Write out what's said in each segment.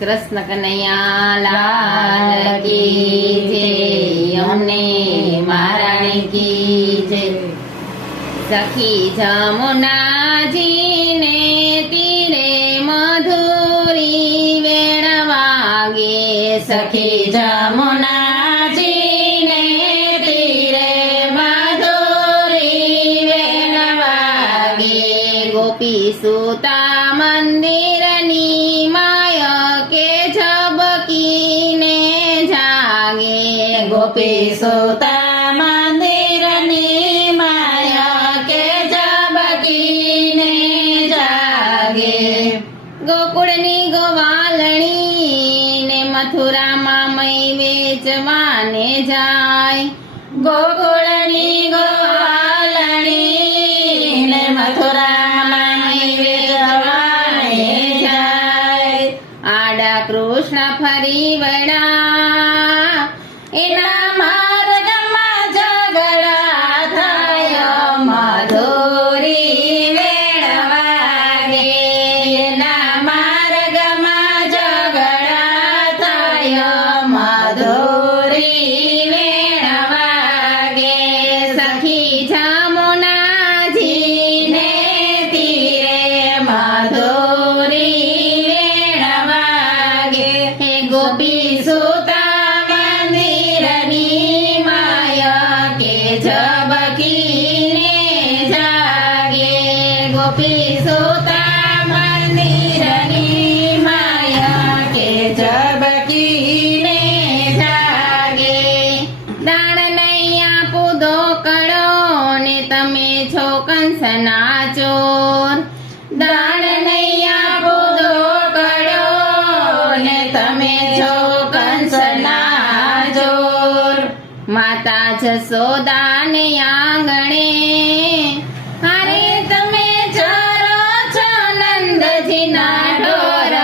કૃષ્ણ કનૈયા લાલ કી જય, અમને મહારાણી કી જય। સખી જમુનાજી ને તીરે મધુરી વેણ વાગે, સખી જમુનાજી ને તીરે મધુરી વેણ વાગે। ગોપી સુતા મંદિરની માય કે ઝબકીને જાગે, ગોપી સુતા મંદિરની માયા કે ઝબકીને જાગે। ગોકુળની ગોવાલણી ને મથુરામાં મય વેચવાને જાય, ગોકુળની ગોવાલણી ને મથુરામાં મય વેચવાને જાય। આડા કૃષ્ણ ફરી વળ્યા, એના માર્ગમાં ઝઘડા થયો, મધુરી વેણ વાગે, એના માર્ગમાં ઝઘડા થયો, મધુરી વેણ વાગે। સખી જમુનાજી ને તીરે મધુરી વેણ વાગે, હે ગોપી સુતા મંદિરની માયા કે ઝબકીને જાગે, ગોપી સુતા મંદિરની માયા કે ઝબકીને જાગે। દાણ નહીં આપું ધોકડો ને તમે છો કંસના ચોર, દાણ નહીં આપું ધોકડો ને તમે છો કંસના ચોર। માતા જશોદાને આંગણે હારે તમે ચરો છો નંદજીના ઢોર,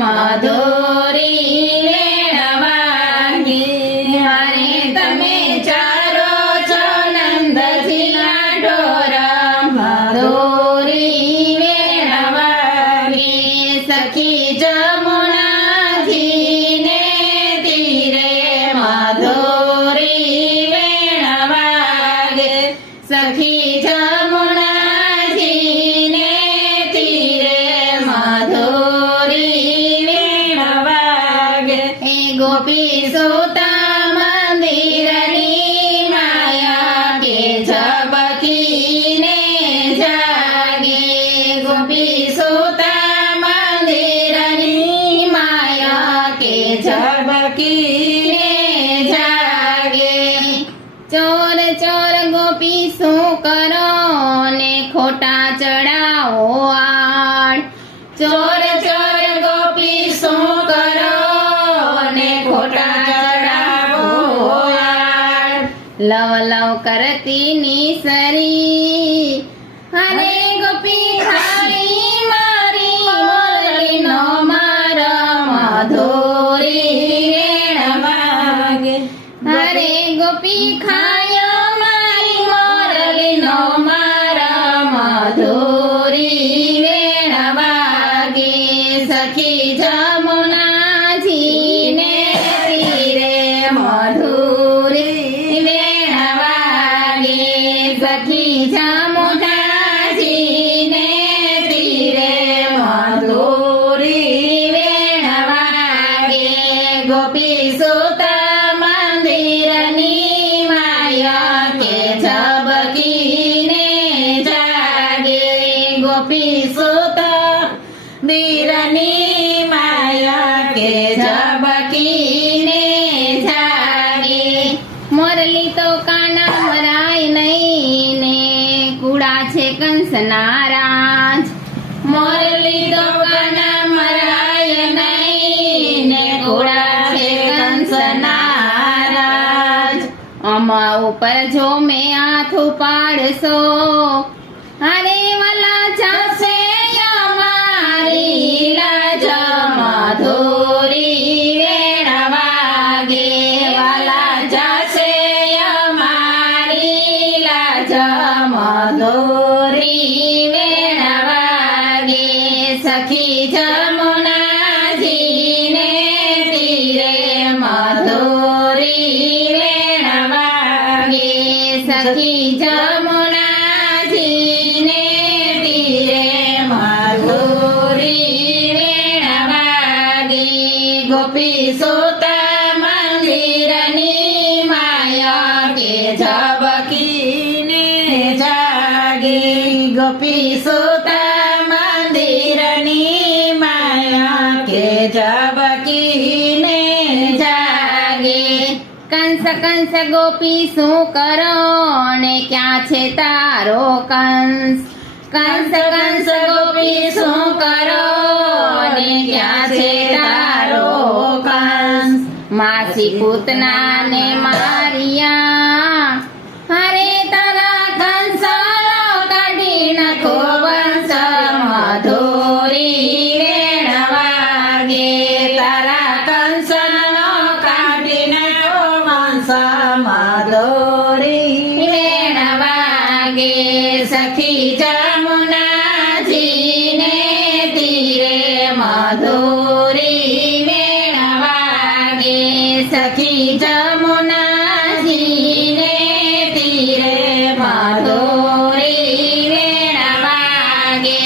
મધુરી વેણ વાગે, હારે તમે ચરો છો નંદજીના ઢોર, મધુરી વેણ વાગે। સખી જમુનાજી ને તીરે મધુરી વેણ વાગે, સખી જમુનાજી ને તીરે મધુરી વેણ વાગે, એ ગોપી સુતા મંદિરની માયા કે ઝબકીને જાગે, ગોપી સુતા મંદિરની માયા કે ઝબકીને જાગે। ચોર ચોર ગોપી શું કરો ને ખોટા ચડાવો આડ, ચોર ચોર ગોપી શું કરો ને ખોટા ચડાવો આડ। લવ લવ કરતી નિસરી હરે ગોપી ખાઈ મારી મોરલીનો માર, મધુરી વેણ વાગે, હરે ગોપી ખાયો મારી મોરલીનો માર, મધુરી વેણ વાગે। સખી જમુનાજી ને તીરે મધુરી વેણ વાગે, સખી જમુનાજી ને તીરે મધુરી વેણ વાગે, ગોપી સુતા મંદિરની માયા કે ઝબકીને જાગે, ગોપી સુતા મંદિરની માયા કે ઝબકીને જાગે। મોરલી તો કાના મરાય નહીં ને કુડા છે કંસના રાજ, મોરલી તો કાના મરાય નહીં ને કુડા છે કંસના રાજ। અમા ઉપર જો મેં હાથ ઉપાડશો, અરે વાલા જશે અમારી લાજ, મધુરી વેણ વાગે, વાલા જશે અમારી લાજ, મધુરી વેણ વાગે। સખી જમુનાજી ને ગોપી સુતા મંદિરની માયા કે ઝબકીને જાગે ગોપી સુતા મંદિરની માયા કે ઝબકીને જાગે કંસ કંસ ગોપી શું કરો ને ક્યાં છે તારો કંસ કંસ કંસ ગોપી શું કરો ને ક્યાં છે તારો કંસ માસી પૂતના ને મારિયા હરે તારા કંસ કાઢી નાખો વંશ મધુરી વેણ વાગે તારા કંસનો કાઢી નાખો વંશ મધુરી વેણ વાગે સખી જમુનાજીને તીરે મધુરી વેણ વાગે સખી જમુનાજીને તીરે મધુરી વેણ વાગે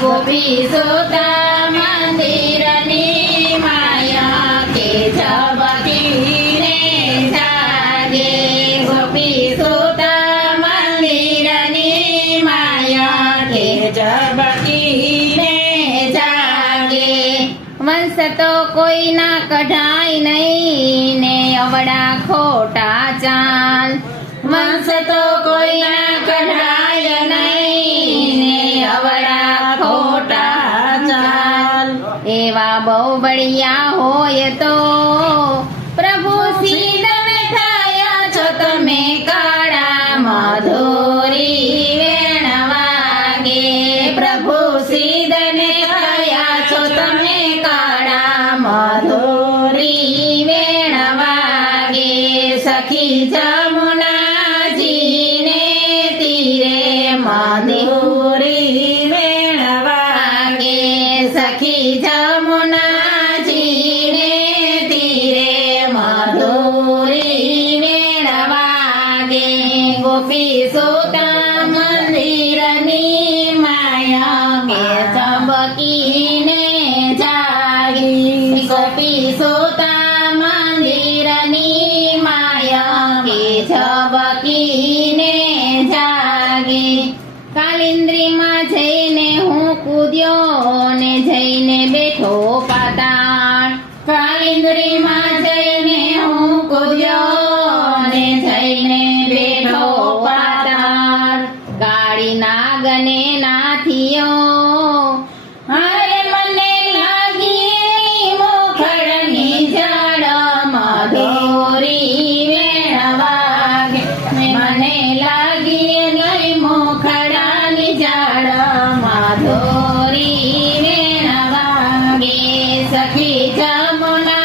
ગોપી સુતા મંદિરની માયા કે ઝબકીને જાગે ગોપી સુતા મંદિરની માયા કે ઝબકીને જાગે વંશ તો કોઈ ના કઢાય નહીં ને અવડા ખોટા ચાલ વંશ તો કોઈ ના કઢાય નહીં ને અવળા ખોટા ચાલ એવા બહુ બળિયા હોય તો પ્રભુ સીધા થયા છો તમે કાળા મધુરી વેણ વાગે પ્રભુ સીધને થયા છો તમે કાળા મધુરી વેણ વાગે સખી જમુનાજીને તીરે મધુરી વેણ વાગે સખી જમુનાજીને તીરે મધુરી વેણ વાગે ગોપી સુતા મંદિરની માયા કે ઝબકીને જાગી ગોપી સુતા મંદિરની માયા કે ઝબકીને જાગી કાલિંદ્રીમાં જઈને હું કૂદ્યો ને જઈને બેઠો પાતાળ કાલિંદ્રીમાં જઈને હું કૂદ્યો ને જઈને બેઠો પાતાળ કાળી નાગને નાથિયો અરે મને લાગી મુખડની ઝાડ મધુરી વેણ વાગે મને લાગી ગઈ મુખડાની ઝાડ મધુરી વેણ વાગે સખી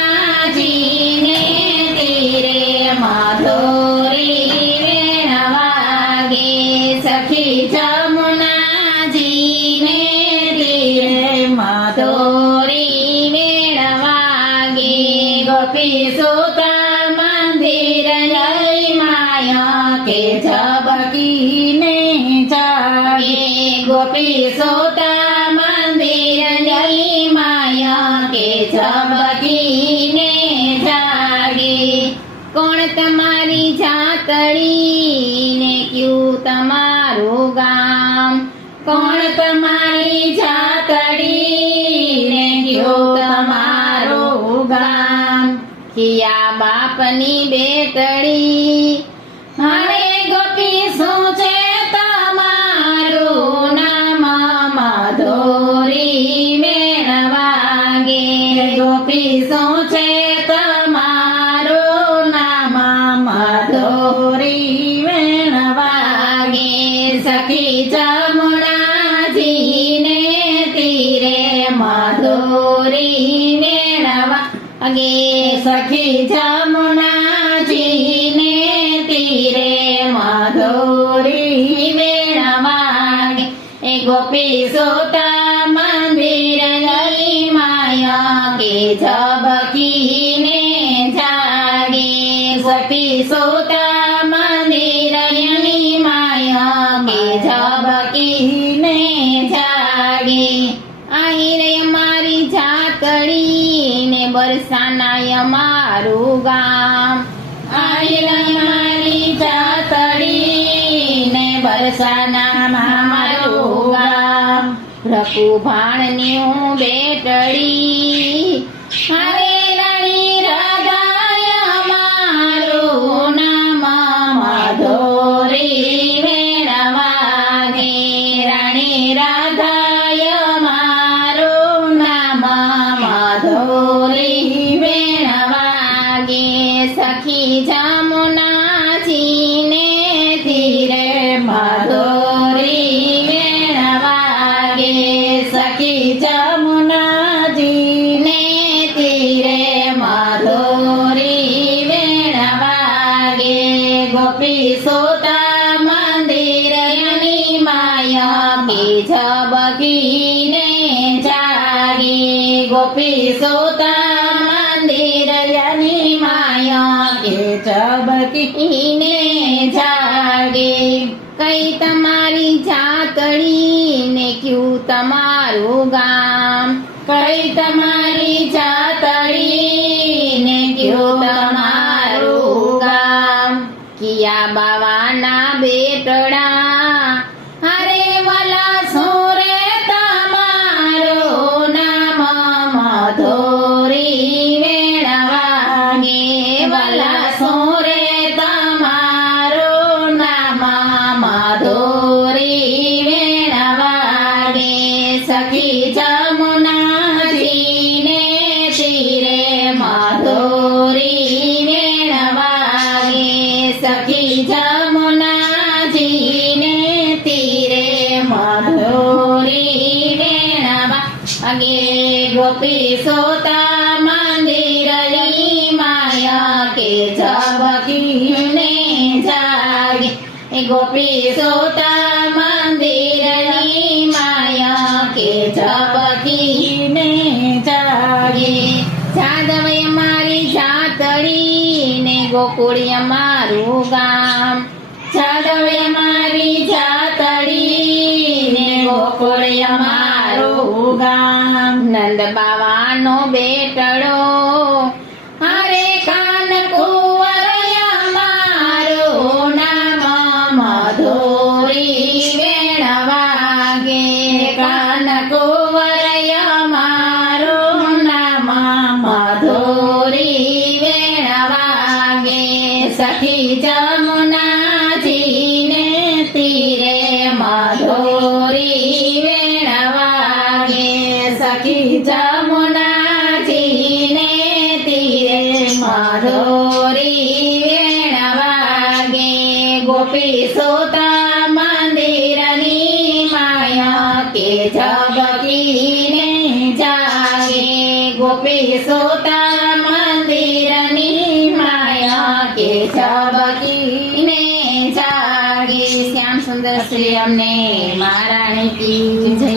જમુનાજીને તીરે મધુરી વેણ વાગે સખી જમુનાજીને તીરે મધુરી વેણ વાગે ગોપી સુતા મંદિરની માયા કે ઝબકીને જાગે ગોપી સુતા મંદિરની માયા કે ઝબકીને જાગે કોણ તમારી જાતડી ને ક્યું તમારું ગામ કોણ તમારી જાતડી ને ગયો તમારું ગામ કિયા બાપની બેટડી હરે ગોપી શું છે તમારું નામ મધુરી વેણ વાગે ગોપી શું છે તમારું નામ મધુરી વેણ વાગે સખી જમુનાજીને તીરે મધુરી વેણ વાગે સખી જમુનાજીને તીરે મધુરી વેણ વાગે એ ગોપી સુતા મંદિરની માયા કે ઝબકીને જાગે ગોપી સુતા મંદિરની માયા કે ઝબકીને જાગે અહીં રે મારી જાત જાતડી ને બરસાનાય મારું ગામ. આયલા મારી જાતડી ને બરસાનામાં મારું ગામ. રઘુભાણની હું બેટડી હરે રાણી રાધાય મારું નામ મધુરી વેણ વાગે. રાણી રાધાય મારું નામ મધુરી વેણ વાગે. સખી જમુનાજીને તીરે મધુરી વેણ વાગે. સખી જમુનાજીને તીરે મધુરી વેણ વાગે. ગોપી સોતા મંદિરની માયા કે ઝબકીને જાગી. ગોપી સોતા મંદિરની માયા કે ઝબકીને જાગી. કઈ તમારી જાતડી ને ક્યું તમારું ગામ. કઈ તમારી જાતડી ને કયું તમારું ગામ. કિયા બાવાના બેટડા હરે વાલા સોરે તમારું નામ મધુરી વેણ વાગે. વાલા સોરે તમારું નામ મધુરી વેણ વાગે. સખી જમુનાજીને તીરે મધુરી વેણ વાગે. સખી જમુનાજીને તીરે મધુરી વેણ વાગે. ગોપી સોતા મંદિરની માયા કે ઝબકીને જાગે. ગોપી સોતા મંદિરની માયા કે ઝબકીને જાગે. જાદવય મારી જાતડી ને ગોકુળિયા મારું ગામ. જાદવ્ય મારી જાતડી ને ગોકુળિયા મારું ગામ. નંદ બાવાનો બેટડો હરે કાન કુંવરયા મારું નામ મધુરી વેણ વાગે. કાન કુંવરયા મારું નામ મધુરી વેણ વાગે. સખી જમુનાજીને તીરે મધુરી વેણ વાગે. સખી જમુનાજીને તીરે મધુરી વેણ વાગે. ગોપી સોતા મંદિરની માયા કે ઝબકીને જાગે. ગોપી સોતા મંદિરની માયા કે ઝબકીને જાગે. શ્યામ સુંદર શ્રી અમને મહારાણી કી જય.